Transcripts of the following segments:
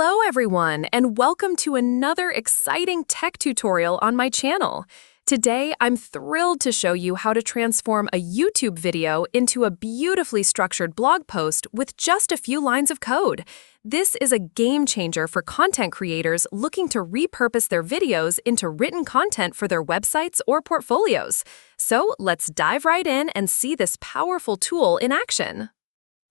Hello everyone, and welcome to another exciting tech tutorial on my channel. Today, I'm thrilled to show you how to transform a YouTube video into a beautifully structured blog post with just a few lines of code. This is a game changer for content creators looking to repurpose their videos into written content for their websites or portfolios. So let's dive right in and see this powerful tool in action.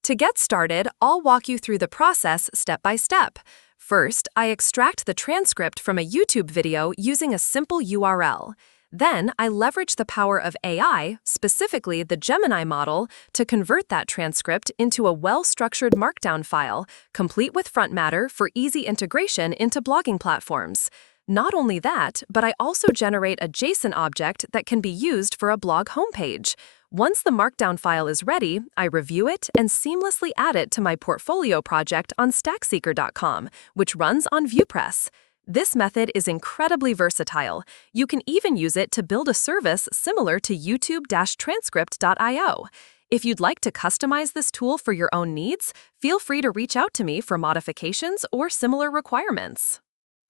To get started, I'll walk you through the process step by step. First, I extract the transcript from a YouTube video using a simple URL. Then, I leverage the power of AI, specifically the Gemini model, to convert that transcript into a well-structured Markdown file, complete with front matter for easy integration into blogging platforms. Not only that, but I also generate a JSON object that can be used for a blog homepage. Once the Markdown file is ready, I review it and seamlessly add it to my portfolio project on StackSeekers.com, which runs on Vuepress. This method is incredibly versatile. You can even use it to build a service similar to YouTube-transcript.io. If you'd like to customize this tool for your own needs, feel free to reach out to me for modifications or similar requirements.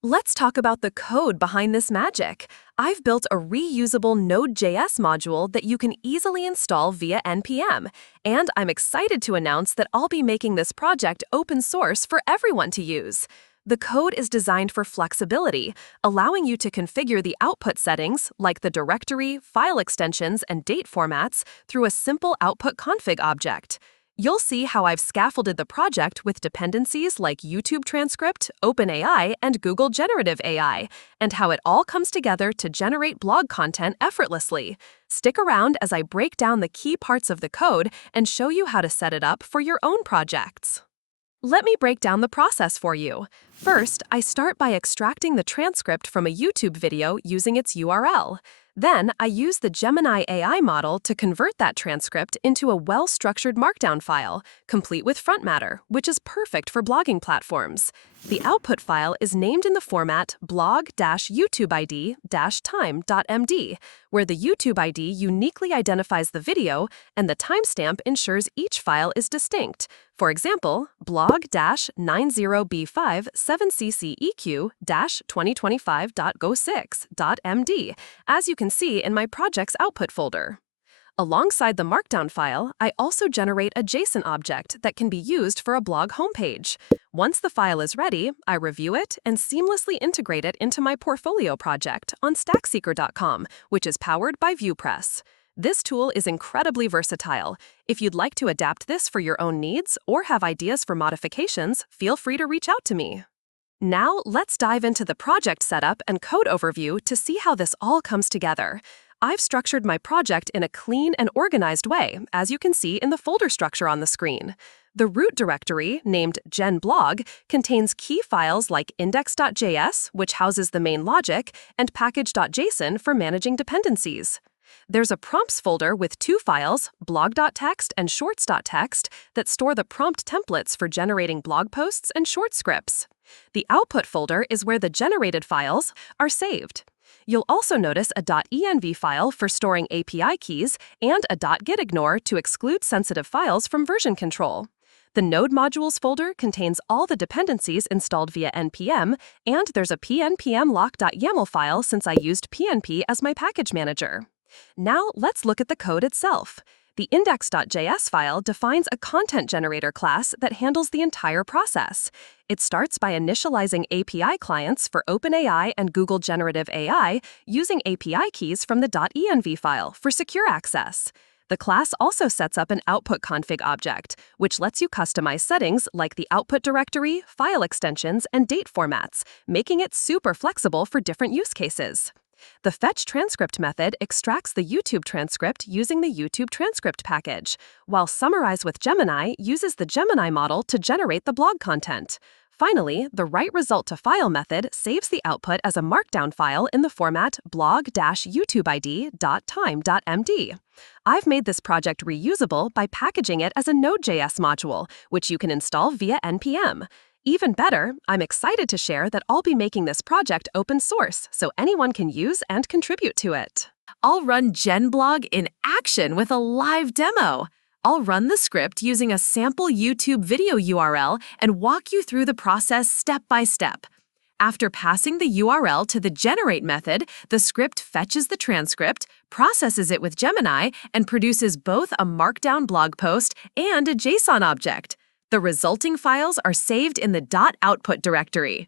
Let's talk about the code behind this magic. I've built a reusable Node.js module that you can easily install via Npm, and I'm excited to announce that I'll be making this project open source for everyone to use. The code is designed for flexibility, allowing you to configure the output settings, like the directory, file extensions, and date formats, through a simple output config object. You'll see how I've scaffolded the project with dependencies like YouTube Transcript, OpenAI, and Google Generative AI, and how it all comes together to generate blog content effortlessly. Stick around as I break down the key parts of the code and show you how to set it up for your own projects. Let me break down the process for you. First, I start by extracting the transcript from a YouTube video using its URL. Then, I use the Gemini AI model to convert that transcript into a well-structured Markdown file, complete with front matter, which is perfect for blogging platforms. The output file is named in the format blog-YouTubeID-time.md, where the YouTube ID uniquely identifies the video and the timestamp ensures each file is distinct. For example, blog-90b5-7ccEQ-2025.go6.md, as you can see in my project's output folder. Alongside the Markdown file, I also generate a JSON object that can be used for a blog homepage. Once the file is ready, I review it and seamlessly integrate it into my portfolio project on StackSeekers.com, which is powered by Vuepress. This tool is incredibly versatile. If you'd like to adapt this for your own needs or have ideas for modifications, feel free to reach out to me. Now, let's dive into the project setup and code overview to see how this all comes together. I've structured my project in a clean and organized way, as you can see in the folder structure on the screen. The root directory, named genblog, contains key files like index.js, which houses the main logic, and package.json for managing dependencies. There's a prompts folder with two files, blog.txt and shorts.txt, that store the prompt templates for generating blog posts and short scripts. The output folder is where the generated files are saved. You'll also notice a .env file for storing API keys and a .gitignore to exclude sensitive files from version control. The Node modules folder contains all the dependencies installed via npm, and there's a pnpm lock.yaml file since I used PNP as my package manager. Now let's look at the code itself. The index.js file defines a content generator class that handles the entire process. It starts by initializing API clients for OpenAI and Google Generative AI using API keys from the .env file for secure access. The class also sets up an output config object, which lets you customize settings like the output directory, file extensions, and date formats, making it super flexible for different use cases. The fetch transcript method extracts the YouTube transcript using the YouTube transcript package, while summarize with Gemini uses the Gemini model to generate the blog content. Finally, the write result to file method saves the output as a Markdown file in the format blog-YouTubeID.time.md. I've made this project reusable by packaging it as a Node.js module, which you can install via npm. Even better, I'm excited to share that I'll be making this project open source so anyone can use and contribute to it. I'll run genblog in action with a live demo. I'll run the script using a sample YouTube video URL and walk you through the process step by step. After passing the URL to the generate method, the script fetches the transcript, processes it with Gemini, and produces both a Markdown blog post and a JSON object. The resulting files are saved in the .output directory.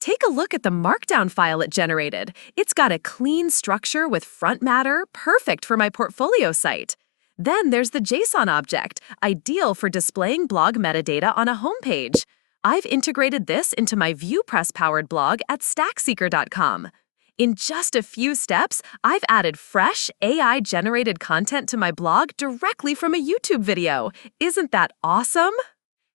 Take a look at the Markdown file it generated. It's got a clean structure with front matter, perfect for my portfolio site. Then there's the JSON object, ideal for displaying blog metadata on a homepage. I've integrated this into my Vuepress-powered blog at StackSeekers.com. In just a few steps, I've added fresh, AI-generated content to my blog directly from a YouTube video. Isn't that awesome?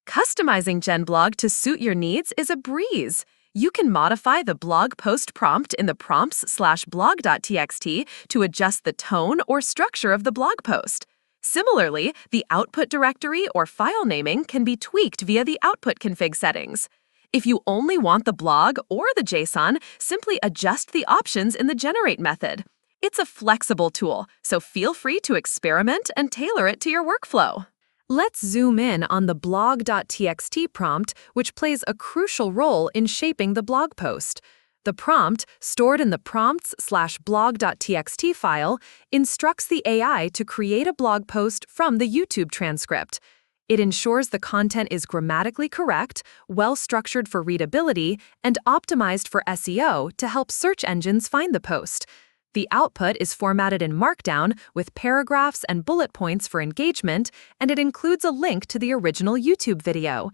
Customizing GenBlog to suit your needs is a breeze. You can modify the blog post prompt in the prompts/blog.txt to adjust the tone or structure of the blog post. Similarly, the output directory or file naming can be tweaked via the output config settings. If you only want the blog or the JSON, simply adjust the options in the generate method. It's a flexible tool, so feel free to experiment and tailor it to your workflow. Let's zoom in on the blog.txt prompt, which plays a crucial role in shaping the blog post. The prompt, stored in the prompts/blog.txt file, instructs the AI to create a blog post from the YouTube transcript. It ensures the content is grammatically correct, well-structured for readability, and optimized for SEO to help search engines find the post. The output is formatted in Markdown with paragraphs and bullet points for engagement, and it includes a link to the original YouTube video.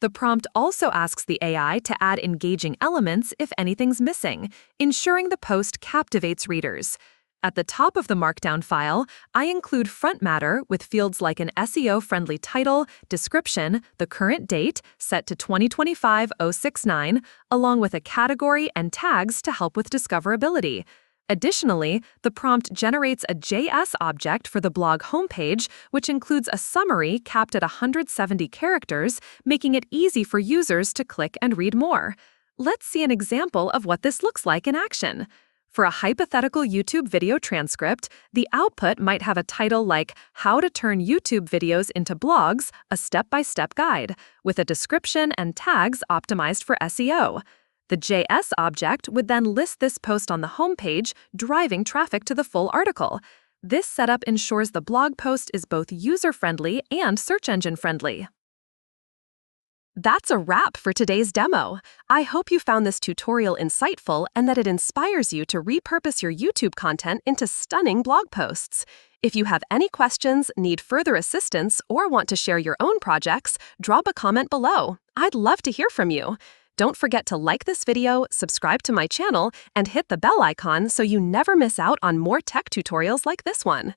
The prompt also asks the AI to add engaging elements if anything's missing, ensuring the post captivates readers. At the top of the Markdown file, I include front matter with fields like an SEO-friendly title, description, the current date, set to 2025-069, along with a category and tags to help with discoverability. Additionally, the prompt generates a JS object for the blog homepage, which includes a summary capped at 170 characters, making it easy for users to click and read more. Let's see an example of what this looks like in action. For a hypothetical YouTube video transcript, the output might have a title like How to Turn YouTube Videos into Blogs, a step-by-step guide, with a description and tags optimized for SEO. The JS object would then list this post on the homepage, driving traffic to the full article. This setup ensures the blog post is both user-friendly and search engine-friendly. That's a wrap for today's demo. I hope you found this tutorial insightful and that it inspires you to repurpose your YouTube content into stunning blog posts. If you have any questions, need further assistance, or want to share your own projects, drop a comment below. I'd love to hear from you. Don't forget to like this video, subscribe to my channel, and hit the bell icon so you never miss out on more tech tutorials like this one.